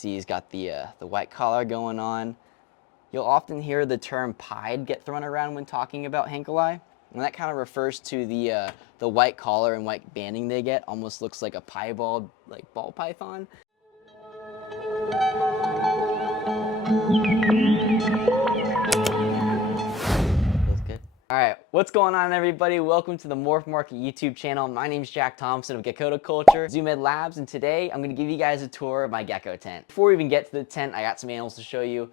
See, he's got the white collar going on. You'll often hear the term pied get thrown around when talking about Hankali, and that kind of refers to the white collar and white banding they get. Almost looks like a piebald, like ball python. Feels good. All right, what's going on, everybody? Welcome to the MorphMarket YouTube channel. My name's Jack Thompson of Gekkota Culture, Zoom Ed Labs, and today I'm going to give you guys a tour of my gecko tent. Before we even get to the tent, I got some animals to show you.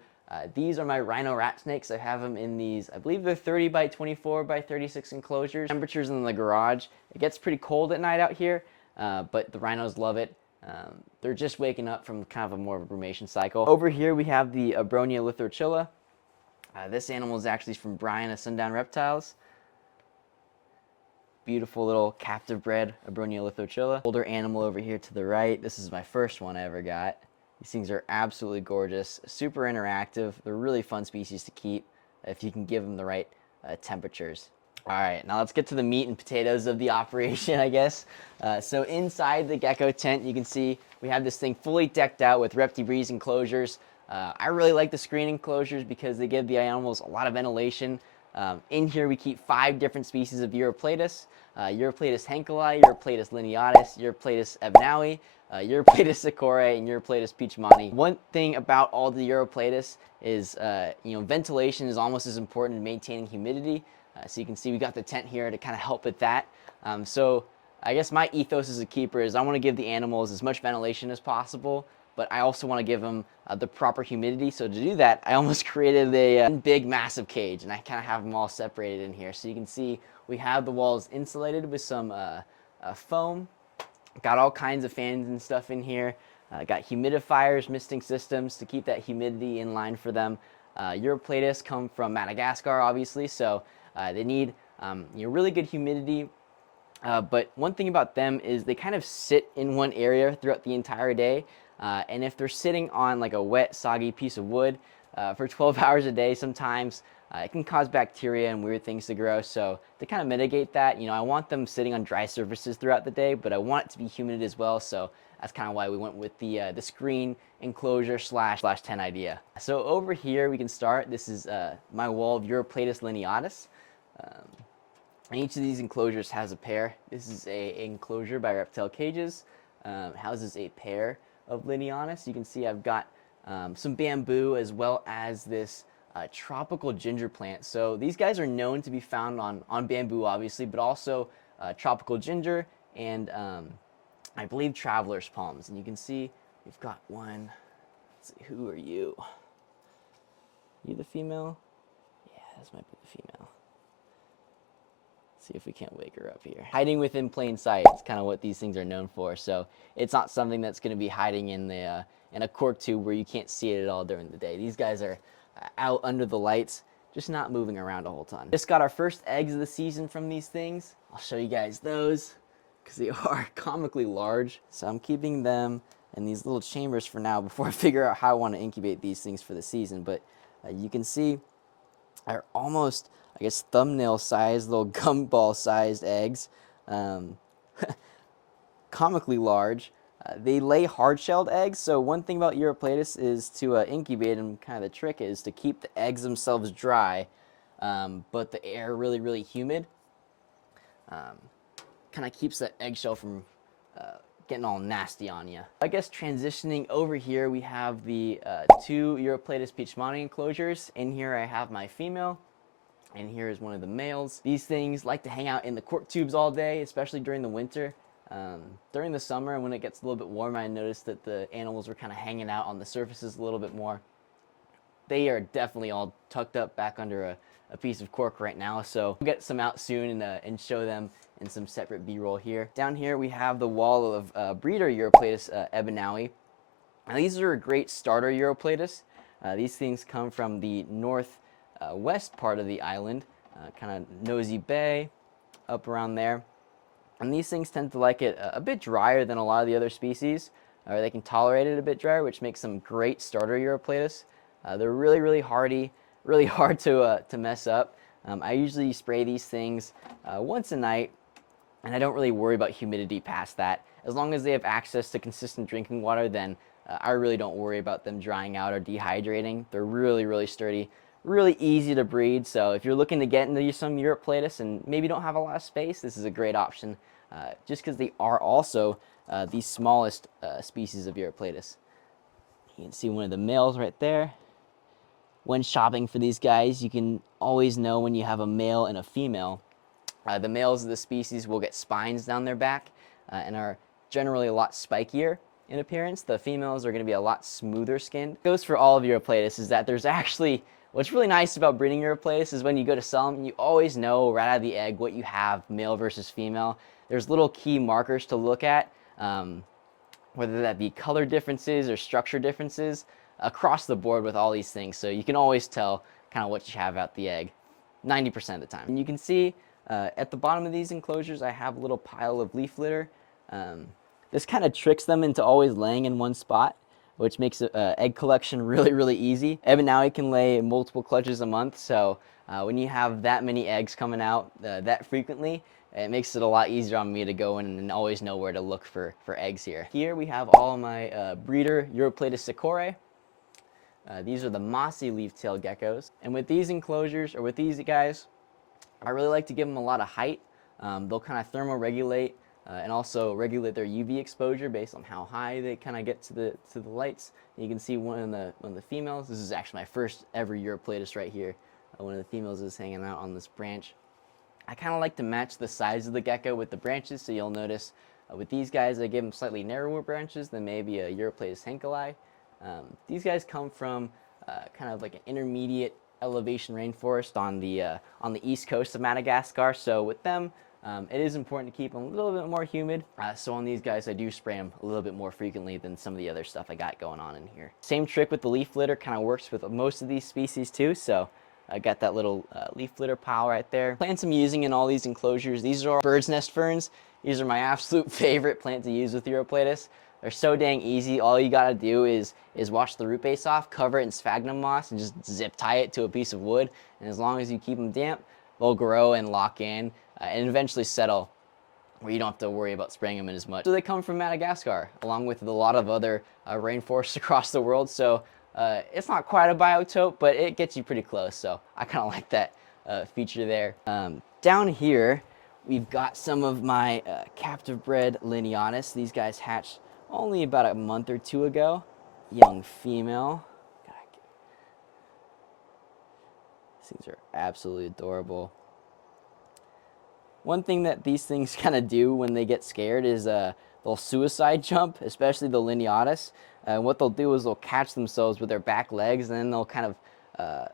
These are my rhino rat snakes. I have them in these, I believe they're 30 by 24 by 36 enclosures. Temperatures in the garage. It gets pretty cold at night out here, but the rhinos love it. They're just waking up from kind of a more of a brumation cycle. Over here we have the Abronia lithochila. This animal is actually from Brian of Sundown Reptiles. Beautiful little captive bred Abronia lithochila. Older animal over here to the right. This is my first one I ever got. These things are absolutely gorgeous, super interactive. They're really fun species to keep if you can give them the right temperatures. All right, now let's get to the meat and potatoes of the operation, I guess. So inside the gecko tent, you can see we have this thing fully decked out with reptiles enclosures. I really like the screen enclosures because they give the animals a lot of ventilation. In here we keep 5 different species of Uroplatus. Uroplatus hankali, Uroplatus lineatus, Uroplatus ebnaui, Uroplatus sakurae, and Uroplatus peachmani. One thing about all the Uroplatus is, ventilation is almost as important in maintaining humidity. So you can see we got the tent here to kind of help with that. So I guess my ethos as a keeper is I want to give the animals as much ventilation as possible, but I also want to give them the proper humidity. So to do that, I almost created a big, massive cage, and I kind of have them all separated in here. So you can see we have the walls insulated with some foam. Got all kinds of fans and stuff in here. Got humidifiers, misting systems to keep that humidity in line for them. Uroplatus come from Madagascar, obviously, so they need really good humidity. But one thing about them is they kind of sit in one area throughout the entire day. And if they're sitting on like a wet, soggy piece of wood for 12 hours a day, sometimes it can cause bacteria and weird things to grow. So to kind of mitigate that, I want them sitting on dry surfaces throughout the day, but I want it to be humid as well. So that's kind of why we went with the screen enclosure slash tent idea. So over here we can start. This is my wall of Uroplatus lineatus. And each of these enclosures has a pair. This is a enclosure by Reptile Cages. Houses a pair of lineatus. You can see I've got some bamboo as well as this tropical ginger plant. So these guys are known to be found on bamboo, obviously, but also tropical ginger and I believe traveler's palms. And you can see we've got one. Let's see, who are you? You the female? Yeah, this might be the female. See if we can't wake her up here. Hiding within plain sight is kind of what these things are known for. So it's not something that's going to be hiding in a cork tube where you can't see it at all during the day. These guys are out under the lights, just not moving around a whole ton. Just got our first eggs of the season from these things. I'll show you guys those because they are comically large. So I'm keeping them in these little chambers for now before I figure out how I want to incubate these things for the season. But you can see they're almost, I guess, thumbnail sized, little gumball sized eggs. Comically large. They lay hard-shelled eggs, so one thing about Uroplatus is to incubate them, kind of the trick is to keep the eggs themselves dry, but the air really, really humid. Kind of keeps that eggshell from getting all nasty on you. I guess transitioning over here, we have the 2 Uroplatus peachmani enclosures. In here I have my female, and here is one of the males. These things like to hang out in the cork tubes all day, especially during the winter. During the summer and when it gets a little bit warmer, I noticed that the animals were kind of hanging out on the surfaces a little bit more. They are definitely all tucked up back under a piece of cork right now, so we'll get some out soon and show them in some separate B-roll here. Down here we have the wall of breeder Uroplatus ebnaui. Now these are a great starter Uroplatus. These things come from the northwest part of the island, kind of Nosy Bay, up around there. And these things tend to like it a bit drier than a lot of the other species, or they can tolerate it a bit drier, which makes them great starter Uroplatus. They're really, really hardy, really hard to mess up. I usually spray these things once a night, and I don't really worry about humidity past that. As long as they have access to consistent drinking water, then I really don't worry about them drying out or dehydrating. They're really, really sturdy, really easy to breed. So if you're looking to get into some Eurypletus and maybe don't have a lot of space, this is a great option, just because they are also the smallest species of Eurypletus. You can see one of the males right there. When shopping for these guys, you can always know when you have a male and a female. The males of the species will get spines down their back and are generally a lot spikier in appearance. The females are going to be a lot smoother skinned. It goes for all of Eurypletus is that there's actually, what's really nice about breeding Eurypletus is when you go to sell them, you always know right out of the egg what you have, male versus female. There's little key markers to look at, whether that be color differences or structure differences across the board with all these things. So you can always tell kind of what you have out the egg 90% of the time. And you can see at the bottom of these enclosures, I have a little pile of leaf litter. This kind of tricks them into always laying in one spot, which makes egg collection really, really easy. Ebanawi can lay multiple clutches a month, so when you have that many eggs coming out that frequently, it makes it a lot easier on me to go in and always know where to look for eggs here. Here we have all of my breeder Eurypletus sakurae. These are the mossy leaf-tailed geckos. And with these enclosures, or with these guys, I really like to give them a lot of height. They'll kind of thermoregulate and also regulate their UV exposure based on how high they kind of get to the lights. And you can see one of the females. This is actually my first ever Eurypletus right here. One of the females is hanging out on this branch. I kind of like to match the size of the gecko with the branches, so you'll notice with these guys I give them slightly narrower branches than maybe a Eurypletus henkeli. These guys come from kind of like an intermediate elevation rainforest on the east coast of Madagascar. So with them, it is important to keep them a little bit more humid. So on these guys, I do spray them a little bit more frequently than some of the other stuff I got going on in here. Same trick with the leaf litter, kind of works with most of these species too. So I got that little leaf litter pile right there. Plants I'm using in all these enclosures, these are bird's nest ferns. These are my absolute favorite plant to use with Eurypletus. They're so dang easy. All you gotta do is wash the root base off, cover it in sphagnum moss, and just zip tie it to a piece of wood. And as long as you keep them damp, they'll grow and lock in and eventually settle where you don't have to worry about spraying them in as much. So they come from Madagascar, along with a lot of other rainforests across the world. So it's not quite a biotope, but it gets you pretty close. So I kind of like that feature there. Down here, we've got some of my captive bred Lineatus. These guys hatched only about a month or two ago. Young female. These things are absolutely adorable. One thing that these things kind of do when they get scared is they'll suicide jump, especially the Lineatus. What they'll do is they'll catch themselves with their back legs, and then they'll kind of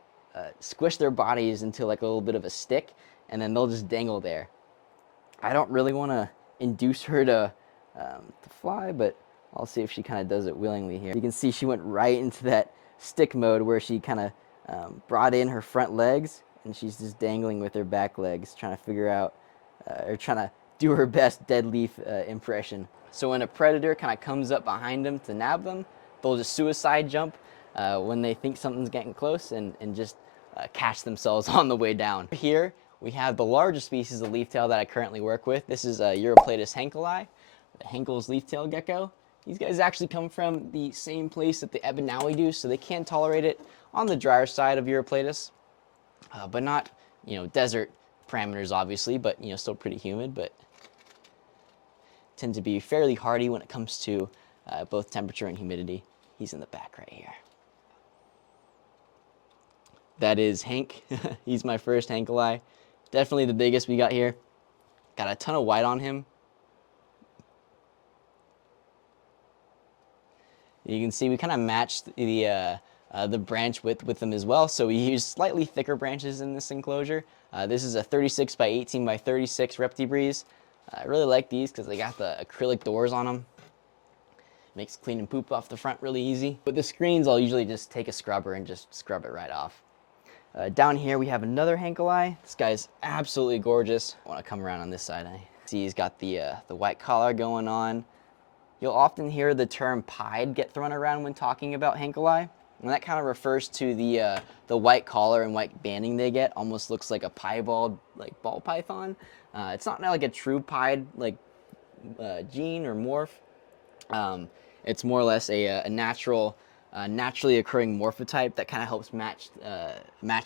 squish their bodies into like a little bit of a stick, and then they'll just dangle there. I don't really want to induce her to fly, but I'll see if she kind of does it willingly here. You can see she went right into that stick mode where she kind of brought in her front legs, and she's just dangling with her back legs, trying to figure out, or trying to do her best dead leaf impression. So when a predator kind of comes up behind them to nab them, they'll just suicide jump when they think something's getting close and just catch themselves on the way down. Here we have the largest species of leaf-tail that I currently work with. This is Eurypletus henkeli, the Henkel's leaf-tail gecko. These guys actually come from the same place that the Ebanawi do, so they can tolerate it on the drier side of Eurypletus, but not, desert parameters obviously, but still pretty humid, but tend to be fairly hardy when it comes to both temperature and humidity. He's in the back right here. That is Hank. He's my first henkeli. Definitely the biggest we got here. Got a ton of white on him. You can see we kind of matched the branch width with them as well, so we use slightly thicker branches in this enclosure. This is a 36 by 18 by 36 ReptiBreeze. I really like these because they got the acrylic doors on them. Makes cleaning poop off the front really easy. But the screens, I'll usually just take a scrubber and just scrub it right off. Down here we have another henkeli. This guy's absolutely gorgeous. I want to come around on this side. I see he's got the white collar going on. You'll often hear the term pied get thrown around when talking about henkeli, and that kind of refers to the white collar and white banding they get. Almost looks like a piebald, like ball python. It's not like a true pied like gene or morph. It's more or less a natural, naturally occurring morphotype that kind of helps match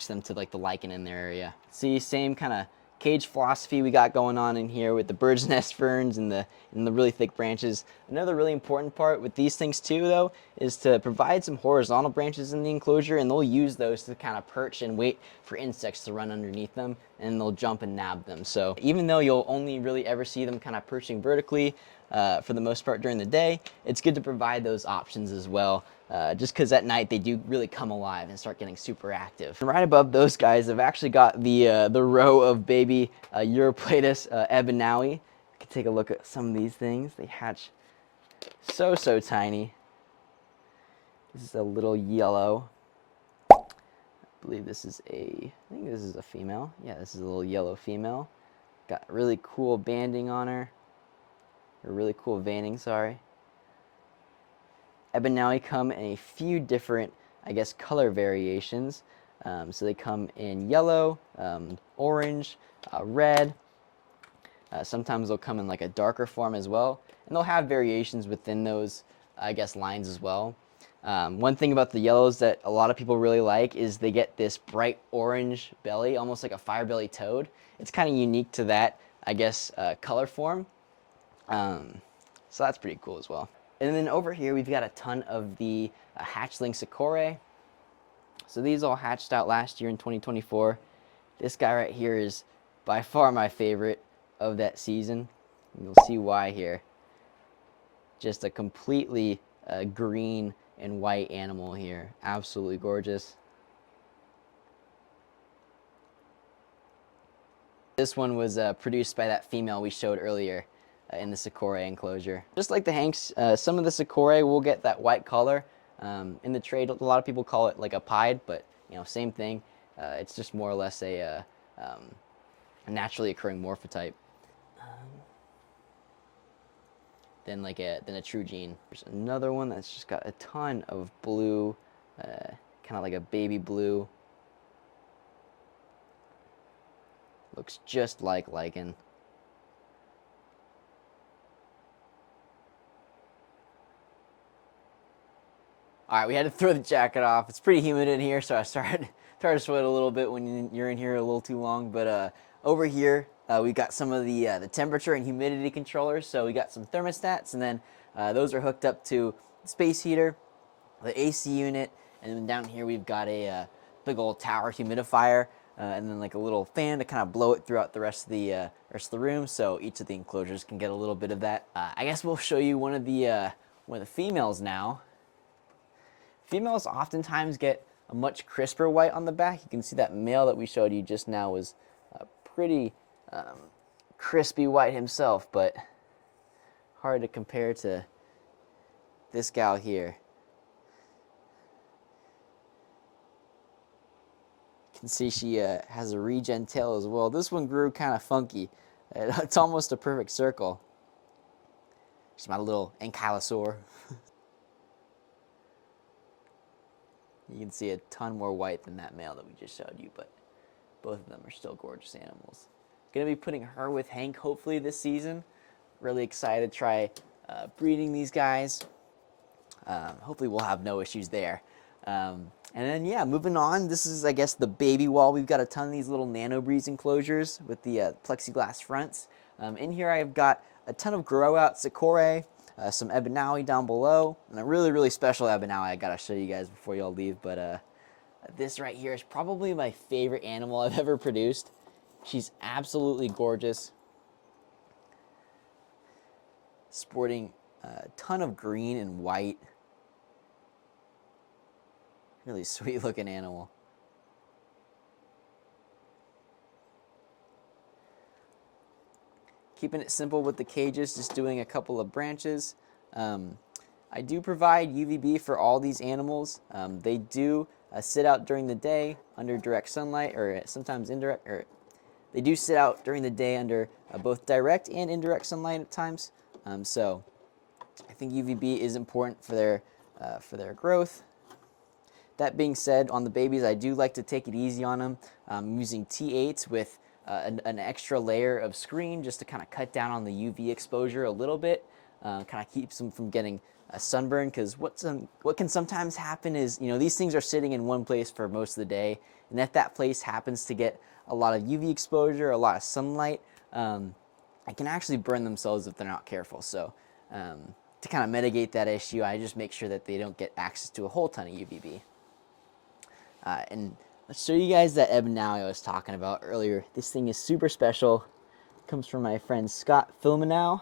them to like the lichen in their area. See, same kind of cage philosophy we got going on in here with the bird's nest ferns and the really thick branches. Another really important part with these things too, though, is to provide some horizontal branches in the enclosure, and they'll use those to kind of perch and wait for insects to run underneath them, and they'll jump and nab them. So even though you'll only really ever see them kind of perching vertically for the most part during the day, it's good to provide those options as well. Just because at night they do really come alive and start getting super active. And right above those guys, I've actually got the row of baby Europlatus ebanaui. You can take a look at some of these things. They hatch so tiny. This is a little yellow. I believe this is I think this is a female. Yeah, this is a little yellow female. Got really cool banding on her. Or really cool veining, sorry. Ebanaui come in a few different, I guess, color variations. So they come in yellow, orange, red. Sometimes they'll come in like a darker form as well. And they'll have variations within those, I guess, lines as well. One thing about the yellows that a lot of people really like is they get this bright orange belly, almost like a fire belly toad. It's kind of unique to that, I guess, color form. So that's pretty cool as well. And then over here, we've got a ton of the hatchling Sakurae. So these all hatched out last year in 2024. This guy right here is by far my favorite of that season. You'll see why here. Just a completely green and white animal here. Absolutely gorgeous. This one was produced by that female we showed earlier in the Sakurae enclosure. Just like the Hanks, some of the Sakurae will get that white color. In the trade, a lot of people call it like a pied, but you know, same thing. It's just more or less a naturally occurring morphotype than a true gene. There's another one that's just got a ton of blue, kind of like a baby blue. Looks just like lichen. All right, we had to throw the jacket off. It's pretty humid in here, so I started to sweat a little bit when you're in here a little too long. But over here, we got some of the temperature and humidity controllers. So we got some thermostats, and then those are hooked up to the space heater, the AC unit, and then down here we've got a big old tower humidifier, and then like a little fan to kind of blow it throughout the rest of the room. So each of the enclosures can get a little bit of that. I guess we'll show you one of the females now. Females oftentimes get a much crisper white on the back. You can see that male that we showed you just now was pretty crispy white himself, but hard to compare to this gal here. You can see she has a regen tail as well. This one grew kind of funky. It's almost a perfect circle. She's my little ankylosaur. You can see a ton more white than that male that we just showed you, but both of them are still gorgeous animals. Gonna be putting her with Hank hopefully this season. Really excited to try breeding these guys. Hopefully we'll have no issues there. And then yeah, moving on, this is I guess the baby wall. We've got a ton of these little nano breeze enclosures with the plexiglass fronts. In here I've got a ton of grow out Sakurae, some ebanaui down below, and a really special ebanaui I gotta show you guys before y'all leave. But this right here is probably my favorite animal I've ever produced. She's absolutely gorgeous, sporting a ton of green and white. Really sweet looking animal. Keeping it simple with the cages, just doing a couple of branches. I do provide UVB for all these animals. They do sit out during the day under direct sunlight, or sometimes indirect, or they do sit out during the day under both direct and indirect sunlight at times. So I think UVB is important for their growth. That being said, on the babies, I do like to take it easy on them. I'm using T8s with an extra layer of screen just to kind of cut down on the UV exposure a little bit. Kind of keeps them from getting sunburn, because what can sometimes happen is, these things are sitting in one place for most of the day, and if that place happens to get a lot of UV exposure, a lot of sunlight, it can actually burn themselves if they're not careful. So to kind of mitigate that issue, I just make sure that they don't get access to a whole ton of UVB. And let's show you guys that Ebonnaui I was talking about earlier. This thing is super special. It comes from my friend Scott Filmenow.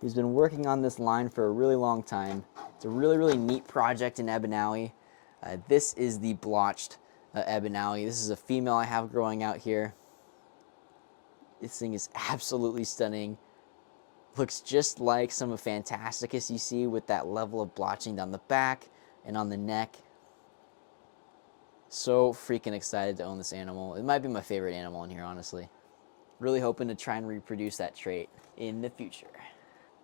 He's been working on this line for a really long time. It's a really, really neat project in Ebonnaui. This is the blotched Ebonnaui. This is a female I have growing out here. This thing is absolutely stunning. Looks just like some of Fantasticus you see, with that level of blotching down the back and on the neck. So freaking excited to own this animal. It might be my favorite animal in here, honestly. Really hoping to try and reproduce that trait in the future.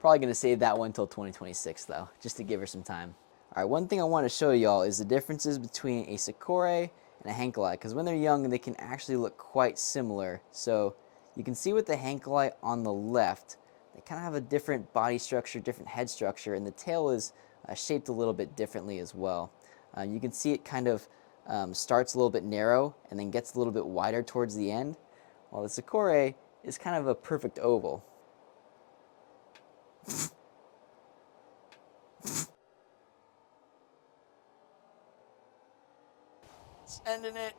Probably going to save that one until 2026 though, just to give her some time. All right, one thing I want to show y'all is the differences between a Sakura and a Hankali, because when they're young, they can actually look quite similar. So you can see with the Hankali on the left, they kind of have a different body structure, different head structure, and the tail is shaped a little bit differently as well. You can see it kind of starts a little bit narrow and then gets a little bit wider towards the end, while the Sakura is kind of a perfect oval. Ending it.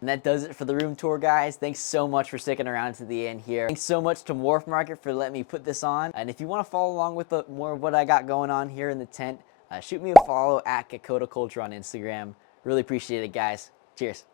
And that does it for the room tour, guys. Thanks so much for sticking around to the end here. Thanks so much to MorphMarket for letting me put this on. And if you want to follow along with more of what I got going on here in the tent, shoot me a follow at Gekkota Culture on Instagram. Really appreciate it, guys. Cheers.